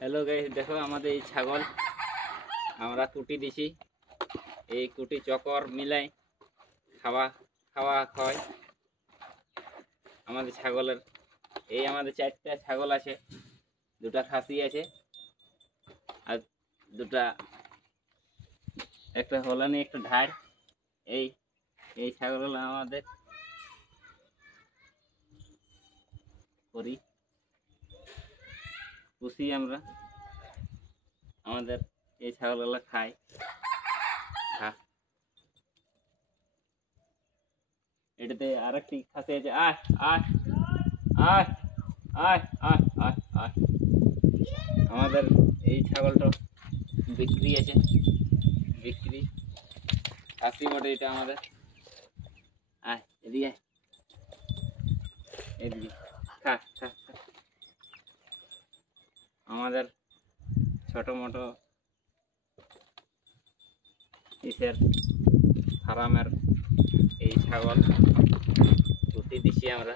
Hello guys, দেখো আমাদের এই ছাগল আমরা কুটি দিছি। এই কুটি চকর মিলাই খাওয়া খাওয়া খাওয়াই আমাদের ছাগলের। এই আমাদের 4টা ছাগল আছে, 2টা খাসি আছে আর দুটা, একটা হলানি একটা ধার। এই এই ছাগলগুলো আমাদের করি পুষি আমরা। আমাদের এই ছাগলগুলো খাই। এটাতে আরেকটি খাসি আছে। আয় আয় আয় আয় আয় আয় আয়। আমাদের এই ছাগলটা বিক্রি আছে, বিক্রি খাসি বটে এটা আমাদের। আয় এদিকে, এদিকে খা খা খা। আমাদের ছোট মোটো ইসের ফার্মের এই ছাগল কুটি দিছি আমরা।